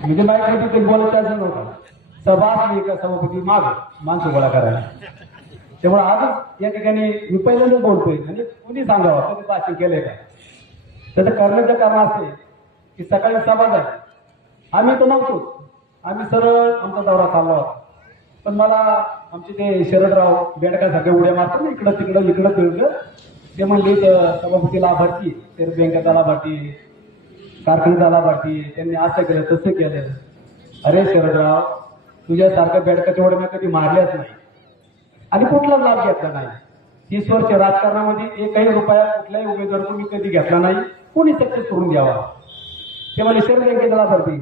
म्हणजे माझ्याकडे ते बोलायचं असं नव्हतं. सभा असली का सभापती माग माणसं गोळा करायला. त्यामुळे आजच या ठिकाणी मी पहिल्यांदाच बोलतोय. म्हणजे कोणी सांगावं कधी भाषण केलंय का. त्याचं करण्याचं कारण असे की सकाळी सभा झाली, आम्ही तो नव्हतो, आम्ही सरळ आमचा दौरा चालला होता. पण मला आमचे ते शरदराव बेंडकासारखे उड्या मारतात ना इकडं तिकडं ते म्हणले सभापती लाभार्थी तर बँकेचा लाभार्थी कारखान्याचा लाभार्थी त्यांनी असं केलं तसं केलं. अरे शरदराव, तुझ्यासारख्या बेडकाच्या उड्या मी कधी मारल्याच नाही आणि कुठलाच लाभ घेतला नाही. 30 वर्ष राजकारणामध्ये एकही रुपया कुठल्याही उमेदवार मी कधी घेतला नाही. कोणी सक्सेस करून द्यावा. ते म्हणजे शहर बँकेचा लाभार्थी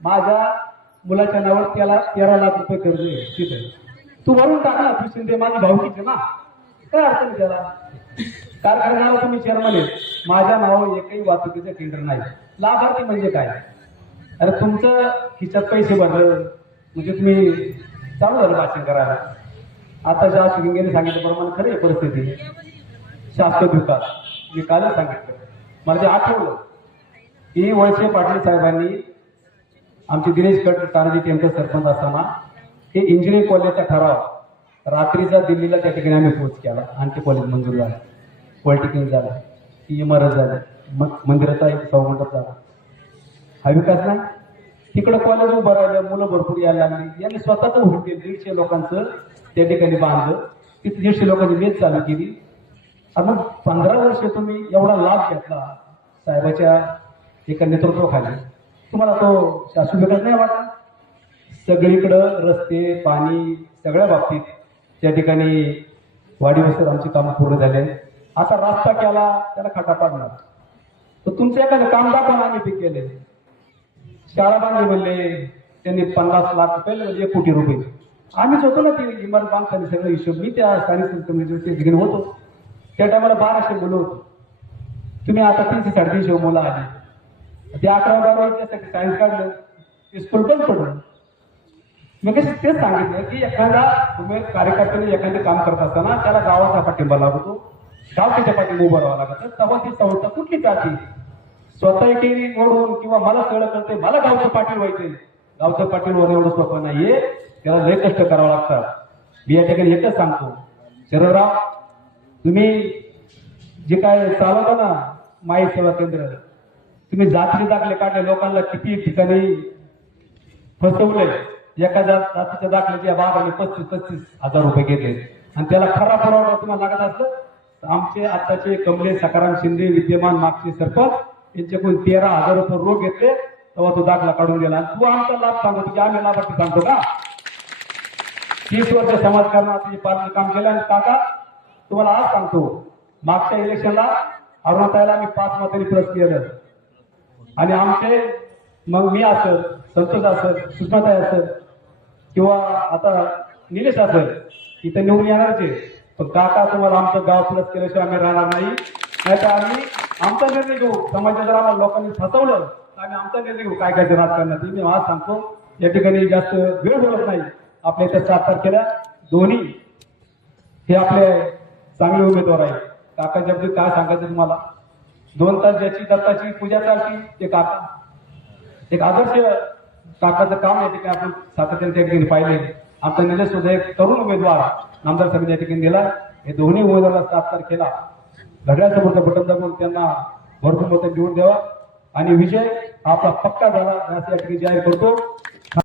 माझ्या मुलाच्या नावावर त्याला 13 लाख रुपये कर्ज आहे. तिथे तू भरून टाक ना, तू शिंदे माझी भाऊकीचे ना, काय अडचण त्याला. कारखान्याला तुम्ही चेअरमन आहे, माझ्या नावावर एकही वाहतुकीचं टेंडर नाही. लाभार्थी म्हणजे काय. अरे तुमचं खिशात पैसे भरलं म्हणजे तुम्ही चालू झालं भाषण करायला. आता ज्या शिंगेने सांगितल्याप्रमाणे खरी आहे परिस्थिती. शासकीय दुकान मी कालच सांगितलं, मला ते आठवलं की वळसे पाटील साहेबांनी आमचे दिनेश तानाजी टेमकर सरपंच असताना हे इंजिनिअरिंग कॉलेजचा ठराव रात्रीचा दिल्लीला त्या ठिकाणी आम्ही पोच केला. आणखी कॉलेज मंजूर झालं, पॉलिटेक्निक झालं, ती इमारत झाली, मग मंदिराचा एक सभामंडप झाला. हा विकास नाही. तिकडं कॉलेज उभं राहिलं, मुलं भरपूर यायला लागली. यांनी स्वतःच हॉटेल 150 लोकांचं त्या ठिकाणी बांधलं. तिथे 150 लोकांची मेस चालू केली. मग 15 वर्ष तुम्ही एवढा लाभ घेतला साहेबाच्या एका नेतृत्वाखाली. तुम्हाला तो शाश्वत विकास नाही वाटला. सगळीकडं रस्ते पाणी सगळ्या बाबतीत त्या ठिकाणी वाढीवस्तर आमची कामं पूर्ण झाले. आता रस्ता केला त्याला खड्डा पाडणार, तर तुमचं एखादं काम दाखवा आम्ही ते केले. शाळा बांधली म्हणले त्यांनी 50 लाख रुपये म्हणजे 1 कोटी रुपये. आम्हीच होतो ना ती इमारत बांधताना सगळं हिशोब. मी त्या स्थानिक कमिटीचे होतो. त्या टायमाला 1200 मुलं होतो. तुम्ही आता 300-350 मुलं आली. ते 11-12 सायन्स काढलं, ते स्कूल बंद पडलं. मी कसं तेच सांगितलं की एखादा कार्यकर्त्याने एखादं काम करत असताना त्याला गावाचा पाठिंबा लागतो, गाव त्याच्या पाठिंबा उभं राहावं लागतं. तेव्हा ती संस्था कुठली जाती स्वतः एकेरी ओढून किंवा मला सगळं करते मला गावचं पाटील व्हायचंय. गावचं पाटील वर एवढं सोपं नाहीये, त्याला लय कष्ट करावं लागतात. मी या ठिकाणी एकच सांगतो, शरदराव तुम्ही जे काय चालवता ना माई सेवा केंद्र, तुम्ही जातीचे दाखले काढले, लोकांना किती ठिकाणी फसवलंय. एखाद्या जातीच्या दाखल्याच्या बाबाने 35,000 रुपये घेतले आणि त्याला खरा पुरावा तुम्हाला लागत असलं तर आमचे आताचे कमलेश सकाराम शिंदे विद्यमान मागचे सरपंच यांच्याकडून 13,000 रुपये रोख घेतले, तेव्हा तो दाखला काढून गेला. तू आमचा लाभ सांगतो की आम्ही लाभार्थी सांगतो का. 30 वर्ष समाजकारणाचे पार्टी काम केलं. आणि काका तुम्हाला आज सांगतो, मागच्या इलेक्शनला अरुणाताईला आम्ही 5 मतांनी प्लस केलं. आणि आमचे मग मी असेल, संतोष असेल, सुषमाताई असेल किंवा आता निलेश असेल इथे निवडून येणारच आहे. पण काका तुम्हाला आमचं गाव प्लस केल्याशिवाय आम्ही राहणार नाही. नाहीतर आम्ही आमचा निर्णय घेऊ. समाजात जर आम्हाला लोकांनी फसवलं तर आम्ही आमचा निर्णय घेऊ काय करायचं राजकारणात. मी आज सांगतो, या ठिकाणी जास्त वेळ बोलत नाही. आपल्या इथे 7 तारखेला दोन्ही हे आपले चांगले उमेदवार आहेत. काका जगदीत काय सांगायचं तुम्हाला, 2 तास ज्याची दत्ताची पूजा चालती ते काका. एक आदर्श काकाचं काम या ठिकाणी आपण सातत्याने त्या ठिकाणी पाहिले. आमचा निलेश सुद्धा एक तरुण उमेदवार आमदार समिती या ठिकाणी दिला. हे दोन्ही उमेदवारांना 7 तारखेला घड्याळसमोरचं बटन दाबून त्यांना भरपूर मतं निवडून द्यावा आणि विजय आपला पक्का झाला असं या ठिकाणी जाहीर करतो.